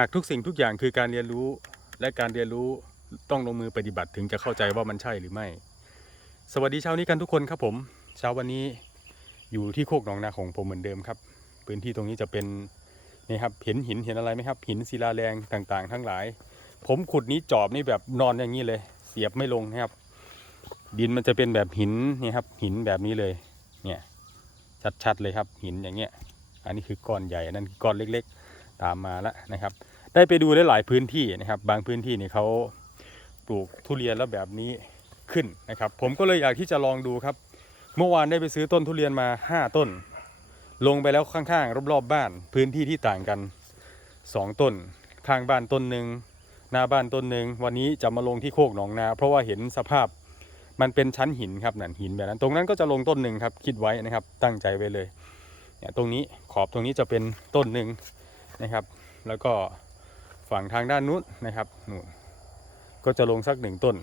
หากทุกสิ่งทุกอย่างคือการเรียนรู้และการเรียนรู้ต้องลงมือปฏิบัติถึงจะเข้าใจว่ามันใช่หรือไม่ สวัสดีเช้านี้กันทุกคนครับผม เช้าวันนี้อยู่ที่โคกหนองนาของผมเหมือนเดิมครับ พื้นที่ตรงนี้จะเป็นนี่ครับเห็นหินเห็นอะไรไหมครับ หินศิลาแรงต่างๆ ทั้งหลาย ผมขุดนี้จอบนี่แบบนอนอย่างนี้เลย เสียบไม่ลงนะครับ ดินมันจะเป็นแบบหินนี่ครับ หินแบบนี้เลยเนี่ยชัดๆเลยครับหินอย่างเงี้ย อันนี้คือก้อนใหญ่อันนั้นก้อนเล็ก ตามมาแล้วนะครับ ได้ไปดูหลายพื้นที่นะครับ บางพื้นที่นี่เขาปลูกทุเรียนแล้วแบบนี้ขึ้นนะครับ ผมก็เลยอยากที่จะลองดูครับ เมื่อวานได้ไปซื้อต้นทุเรียนมา 5 ต้น ลงไปแล้วข้างๆรอบๆบ้าน พื้นที่ที่ต่างกัน 2 ต้น ข้างบ้านต้นหนึ่งหน้าบ้านต้นหนึ่งวันนี้จะมาลงที่โคกหนองนา เพราะว่าเห็นสภาพมันเป็นชั้นหินครับนั่นหินแบบนั้น ตรงนั้นก็จะลงต้นหนึ่งครับคิดไว้นะครับตั้งใจไว้เลยเนี่ยตรงนี้ขอบตรงนี้จะเป็นต้นหนึ่ง นะครับ แล้วก็ฝั่งทางด้านนู้นนะครับนู่นก็จะลงสักหนึ่งต้น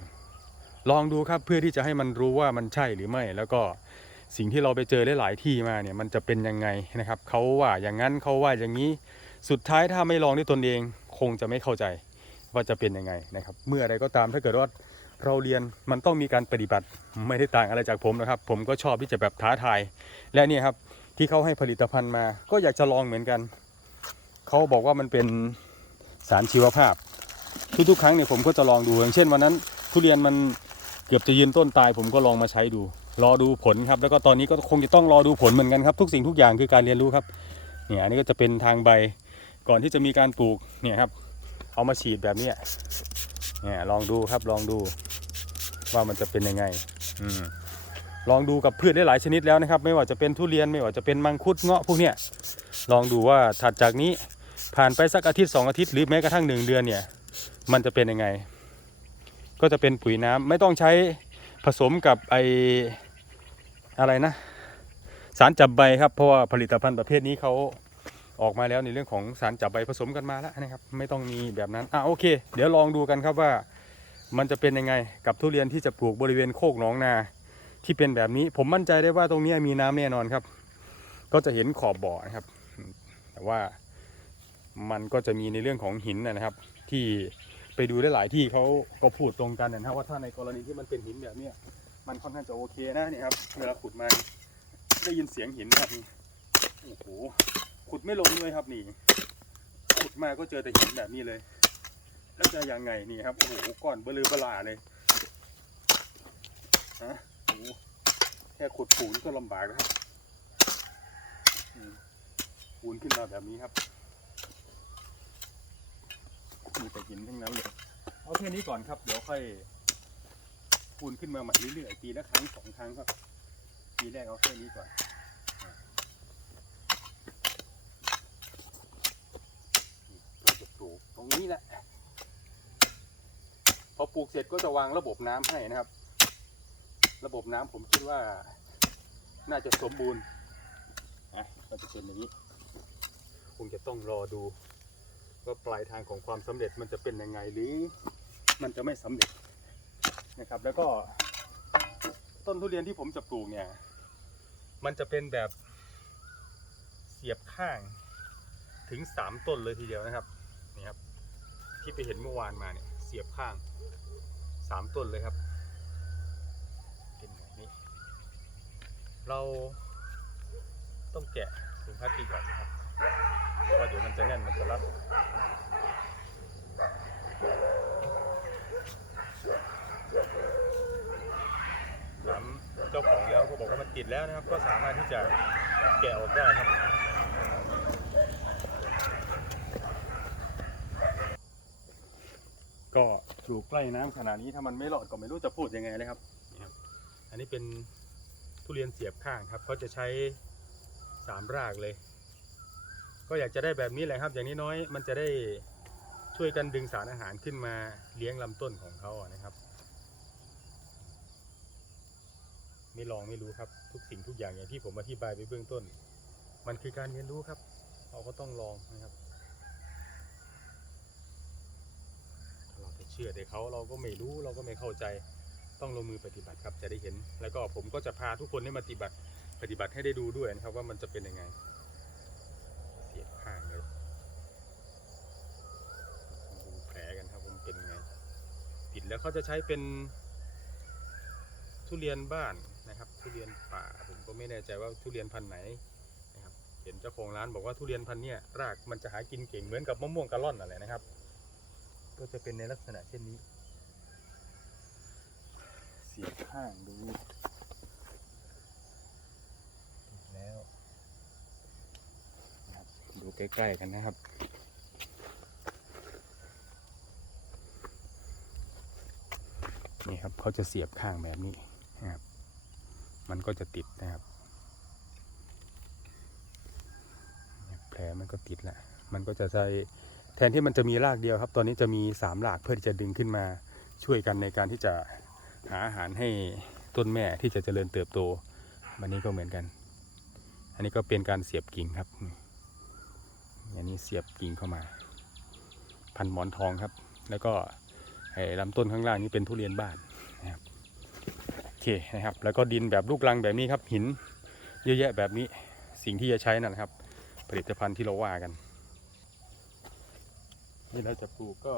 ลองดูครับเพื่อที่จะให้มันรู้ว่ามันใช่หรือไม่ แล้วก็สิ่งที่เราไปเจอหลายๆที่มาเนี่ยมันจะเป็นยังไงนะครับเขาว่าอย่างนั้นเขาว่าอย่างนี้สุดท้ายถ้าไม่ลองด้วยตนเองคงจะไม่เข้าใจว่าจะเป็นยังไงนะครับ เมื่ออะไรก็ตามถ้าเกิดว่าเราเรียนมันต้องมีการปฏิบัติไม่ได้ต่างอะไรจากผมนะครับ ผมก็ชอบที่จะแบบท้าทาย และเนี่ยครับที่เขาให้ผลิตภัณฑ์มา ก็อยากจะลองเหมือนกัน เขาบอกว่ามันเป็นสารชีวภาพ ทุกๆครั้งเนี่ยผมก็จะลองดูอย่างเช่นวันนั้น ทุเรียนมันเกือบจะยืนต้นตาย ผมก็ลองมาใช้ดู รอดูผลครับ แล้วก็ตอนนี้ก็คงจะต้องรอดูผลเหมือนกันครับ ทุกสิ่งทุกอย่างคือการเรียนรู้ครับเนี่ยอันนี้ก็จะเป็นทางใบก่อนที่จะมีการปลูกเนี่ยครับ เอามาฉีดแบบนี้เนี่ยลองดูครับลองดูว่ามันจะเป็นยังไงอืมลองดูกับพืชได้หลายชนิดแล้วนะครับ ไม่ว่าจะเป็นทุเรียนไม่ว่าจะเป็นมังคุดเงาะพวกเนี้ยลองดูว่าถัดจากนี้ ผ่านไปสักอาทิตย์สองอาทิตย์หรือแม้กระทั่งหนึ่งเดือนเนี่ย มันจะเป็นยังไง ก็จะเป็นปุ๋ยน้ำไม่ต้องใช้ผสมกับไออะไรนะ สารจับใบครับเพราะว่าผลิตภัณฑ์ประเภทนี้เขาออกมาแล้วในเรื่องของสารจับใบผสมกันมาแล้วนะครับ ไม่ต้องมีแบบนั้นอะโอเค เดี๋ยวลองดูกันครับว่ามันจะเป็นยังไงกับทุเรียนที่จะปลูกบริเวณโคกหนองนา ที่เป็นแบบนี้ผมมั่นใจได้ว่าตรงนี้มีน้ำแน่นอนครับ ก็จะเห็นขอบบ่อนะครับ แต่ว่า มันก็จะมีในเรื่องของหินนะครับ ที่ไปดูได้หลายที่เขาก็พูดตรงกันนะครับว่าถ้าในกรณีที่มันเป็นหินแบบนี้มันค่อนข้างจะโอเคนะนี่ครับเวลาขุดมาได้ยินเสียงหินครับนี่โอ้โหขุดไม่ลงเลยครับนี่ขุดมาก็เจอแต่หินแบบนี้เลย แล้วจะยังไงนี่ครับโอ้โหก้อนเบลือเบลาเลยฮะโอ้แค่ขุดปูนก็ลำบากแล้วครับปูนขึ้นมาแบบนี้ครับ มีแต่หิน ทั้งนั้นเลยเอาแค่นี้ก่อนครับ เดี๋ยวค่อยปูนขึ้นมาใหม่เรื่อยๆปีละครั้งสองครั้งครับปีแรกเอาแค่นี้ก่อนเราจะปลูกตรงนี้แหละพอปลูกเสร็จก็จะวางระบบน้ำให้นะครับ ระบบน้ำผมคิดว่าน่าจะสมบูรณ์อะก็จะเป็นอย่างนี้คงจะต้องรอดู ว่าปลายทางของความสำเร็จมันจะเป็นยังไงหรือมันจะไม่สำเร็จนะครับ แล้วก็ต้นทุเรียนที่ผมจะปลูกเนี่ย มันจะเป็นแบบเสียบข้างถึงสามต้นเลยทีเดียวนะครับนี่ครับ ที่ไปเห็นเมื่อวานมาเนี่ย เสียบข้างสามต้นเลยครับเป็นแบบนี้ เราต้องแกะถุงพลาสติกก่อนนะครับ เพราะว่าเดี๋ยวมันจะแน่นมันจะรัดถามเจ้าของแล้วก็บอกว่ามันติดแล้วนะครับ ก็สามารถที่จะแกะออกได้ครับก็ปลูกใกล้น้ำขนาดนี้ถ้ามันไม่รอดก็ไม่รู้จะพูดยังไงเลยครับนี่ครับ อันนี้เป็นทุเรียนเสียบข้างครับเขาจะใช้สามรากเลย ก็อยากจะได้แบบนี้แหละครับ อย่างนี้น้อยมันจะได้ช่วยกันดึงสารอาหารขึ้นมาเลี้ยงลำต้นของเขานะครับ ไม่ลองไม่รู้ครับ ทุกสิ่งทุกอย่างอย่างที่ผมอธิบายไปเบื้องต้น มันคือการเรียนรู้ครับ เราก็ต้องลองนะครับเราจะเชื่อแต่เขาเราก็ไม่รู้เราก็ไม่เข้าใจต้องลงมือปฏิบัติครับจะได้เห็น แล้วก็ผมก็จะพาทุกคนได้มาปฏิบัติปฏิบัติให้ได้ดูด้วยนะครับว่ามันจะเป็นยังไง เสียบข้างเลย ดี๋ยวเขาจะใช้เป็นทุเรียนบ้านนะครับ ทุเรียนป่าผมก็ไม่แน่ใจว่าทุเรียนพันธุ์ไหนนะครับเห็นเจ้าของร้านบอกว่าทุเรียนพันธุ์เนี้ยรากมันจะหากินเก่งเหมือนกับมะม่วงกะล่อนอะไรนะครับ ก็จะเป็นในลักษณะเช่นนี้ เสียบข้างดูติดแล้วนะครับดูใกล้ๆกันนะครับ ครับ เขาจะเสียบข้างแบบนี้นะครับ มันก็จะติดนะครับแผลมันก็ติดแล้วมันก็จะใช้แทนที่มันจะมีรากเดียวครับ ตอนนี้จะมีสามรากเพื่อที่จะดึงขึ้นมาช่วยกันในการที่จะหาอาหารให้ต้นแม่ที่จะเจริญเติบโตวันนี้ก็เหมือนกัน อันนี้ก็เป็นการเสียบกิ่งครับอันนี้เสียบกิ่งเข้ามา พันหมอนทองครับ แล้วก็ไอ้ลำต้นข้างล่างนี้เป็นทุเรียนบ้าน นะครับโอเคนะครับ แล้วก็ดินแบบลูกรังแบบนี้ครับ หินเยอะแยะแบบนี้สิ่งที่จะใช้นั่นแหละครับ ผลิตภัณฑ์ที่เราว่ากัน นี่เราจะปลูกก็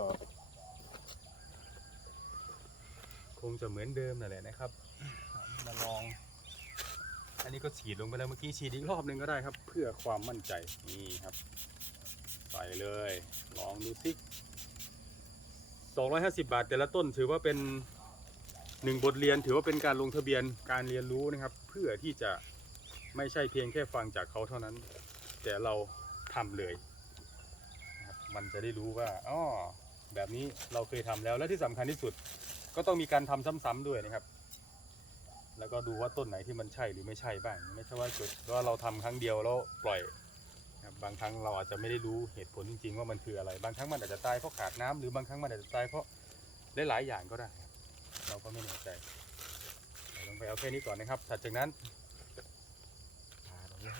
คงจะเหมือนเดิมนั่นแหละนะครับ มาลอง อันนี้ก็ฉีดลงไปแล้วเมื่อกี้ฉีดอีกรอบหนึ่งก็ได้ครับ เพื่อความมั่นใจนี่ครับ ใส่เลย ลองดูสิ250 บาท แต่ละต้นถือว่าเป็น หนึ่งบทเรียนถือว่าเป็นการลงทะเบียนการเรียนรู้นะครับ เพื่อที่จะไม่ใช่เพียงแค่ฟังจากเขาเท่านั้น แต่เราทำเลยนะครับมันจะได้รู้ว่าอ๋อแบบนี้เราเคยทำแล้วและที่สำคัญที่สุด ก็ต้องมีการทำซ้ำๆด้วยนะครับ แล้วก็ดูว่าต้นไหนที่มันใช่หรือไม่ใช่บ้าง ไม่ใช่ว่าเกิดว่าเราทำครั้งเดียวแล้วปล่อยครับบางครั้งเราอาจจะไม่ได้รู้เหตุผลจริงๆ ว่ามันคืออะไร บางครั้งมันอาจจะตายเพราะขาดน้ำหรือบางครั้งมันอาจจะตายเพราะหลายๆอย่างก็ได้ เราก็ไม่แน่ใจเราลงไปเอาแค่นี้ก่อนนะครับถัดจากนั้นพาตรงนี้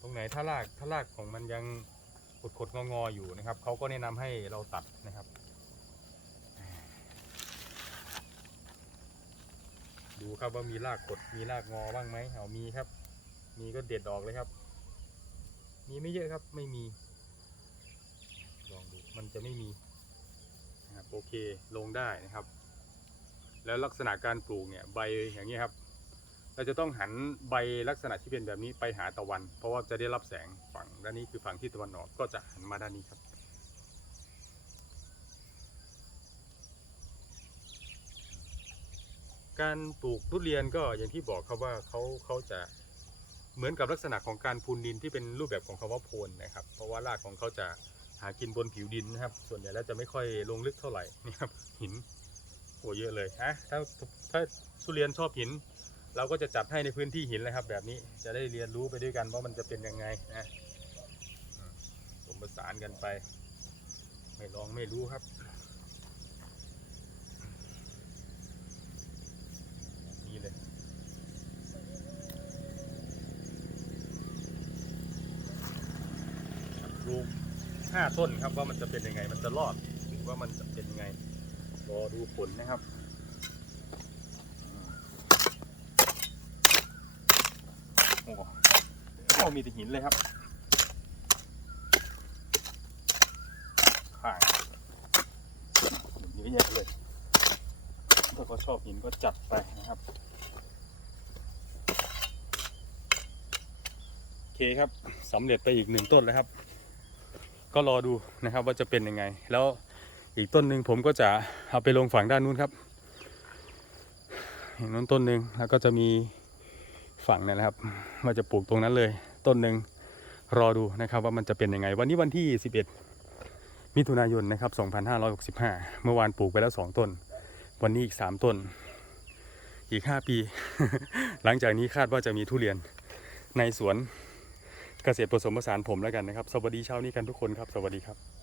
ตรงไหนถ้ารากถ้ารากของมันยังขดๆงอๆอยู่นะครับเขาก็แนะนำให้เราตัดนะครับ ดูครับว่ามีรากกดมีรากงอบ้างไหมเอามีครับ มีก็เด็ดออกเลยครับ มีไม่เยอะครับไม่มี มันจะไม่มีนะครับโอเคลงได้นะครับ แล้วลักษณะการปลูกเนี่ยใบอย่างนี้ครับ เราจะต้องหันใบลักษณะที่เป็นแบบนี้ไปหาตะวัน เพราะว่าจะได้รับแสงฝั่งด้านนี้คือฝั่งที่ตะวันออกก็จะหันมาด้านนี้ครับการปลูกทุเรียนก็อย่างที่บอกครับว่าเขาเขาจะเหมือนกับลักษณะของการพูนดินที่เป็นรูปแบบของคำว่าโพนนะครับ เพราะว่ารากของเขาจะ หากินบนผิวดินนะครับ ส่วนใหญ่แล้วจะไม่ค่อยลงลึกเท่าไหร่นี่ครับหินโหเยอะเลยฮะถ้าถ้าทุเรียนชอบหิน เราก็จะจัดให้ในพื้นที่หินเลยครับ แบบนี้จะได้เรียนรู้ไปด้วยกันว่ามันจะเป็นยังไงนะอืมผสมผสานกันไป ไม่ลองไม่รู้ครับนี้เลยปลูก ห้าต้นครับว่ามันจะเป็นยังไง มันจะรอดหรือว่ามันจะเป็นยังไงรอดูผลนะครับโอ้โหมีแต่หินเลยครับข่างเยอะแยะเลยถ้าเขาชอบหินก็จัดไปนะครับโอเคครับสำเร็จไปอีกหนึ่งต้นแล้วครับ ก็รอดูนะครับว่าจะเป็นยังไง แล้วอีกต้นหนึ่งผมก็จะเอาไปลงฝั่งด้านนู้นครับอย่างนู้นต้นหนึ่งแล้วก็จะมีฝั่งนั่นแหละครับว่าจะปลูกตรงนั้นเลย ต้นหนึ่งรอดูนะครับว่ามันจะเป็นยังไง วันนี้วันที่ 11 มิถุนายนนะครับ 2565 เมื่อวานปลูกไปแล้ว 2 ต้น วันนี้อีก 3 ต้น อีก 5 ปี หลังจากนี้คาดว่าจะมีทุเรียนในสวน เกษตรผสมผสานผมแล้วกันนะครับ สวัสดีเช้านี้กันทุกคนครับ สวัสดีครับ